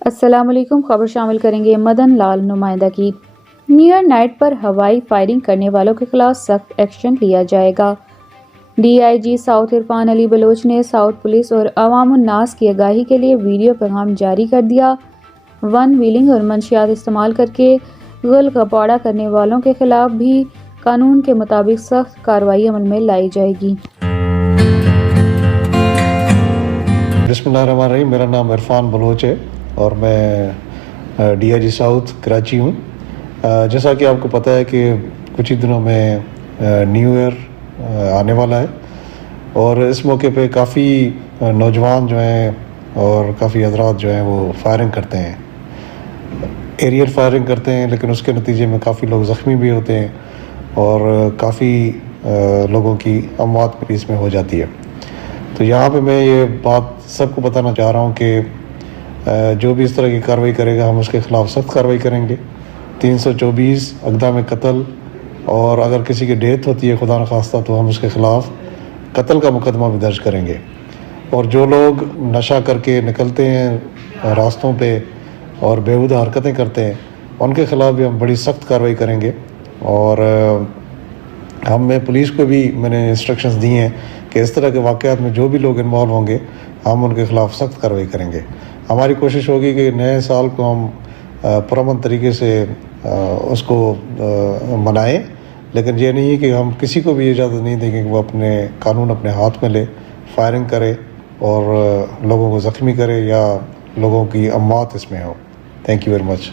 السلام علیکم۔ خبر شامل کریں گے مدن لال نمائندہ کی۔ نیو ایئر نائٹ پر ہوائی فائرنگ کرنے والوں کے خلاف سخت ایکشن لیا جائے گا۔ D I G south Irfan Ali Baloch نے ساؤتھ پولیس اور عوام الناس کی آگاہی کے لیے ویڈیو پیغام جاری کر دیا۔ ون ویلنگ اور منشیات استعمال کرکے غل غپاڑہ کرنے والوں کے خلاف بھی قانون کے مطابق سخت کارروائی عمل میں لائی جائے گی۔ بسم اللہ الرحمن الرحیم۔ میرا نام عرفان بلوچ ہے اور میں D I G south Karachi ہوں۔ جیسا کہ آپ کو پتہ ہے کہ کچھ ہی دنوں میں نیو ایئر آنے والا ہے اور اس موقع پہ کافی نوجوان جو ہیں اور کافی حضرات جو ہیں وہ فائرنگ کرتے ہیں، ایریل فائرنگ کرتے ہیں، لیکن اس کے نتیجے میں کافی لوگ زخمی بھی ہوتے ہیں اور کافی لوگوں کی اموات بھی اس میں ہو جاتی ہے۔ تو یہاں پہ میں یہ بات سب کو بتانا چاہ رہا ہوں کہ جو بھی اس طرح کی کارروائی کرے گا ہم اس کے خلاف سخت کارروائی کریں گے۔ 324 اقدام قتل، اور اگر کسی کی ڈیتھ ہوتی ہے خدا نخواستہ تو ہم اس کے خلاف قتل کا مقدمہ بھی درج کریں گے۔ اور جو لوگ نشہ کر کے نکلتے ہیں راستوں پہ اور بیہودہ حرکتیں کرتے ہیں ان کے خلاف بھی ہم بڑی سخت کارروائی کریں گے۔ اور میں پولیس کو بھی میں نے انسٹرکشنز دی ہیں کہ اس طرح کے واقعات میں جو بھی لوگ انوالو ہوں گے ہم ان کے خلاف سخت کارروائی کریں گے۔ ہماری کوشش ہوگی کہ نئے سال کو ہم پرامن طریقے سے اس کو منائیں، لیکن یہ نہیں ہے کہ ہم کسی کو بھی اجازت نہیں دیں گے کہ وہ قانون اپنے ہاتھ میں لے، فائرنگ کرے اور لوگوں کو زخمی کرے یا لوگوں کی اموات اس میں ہو۔ Thank you very much.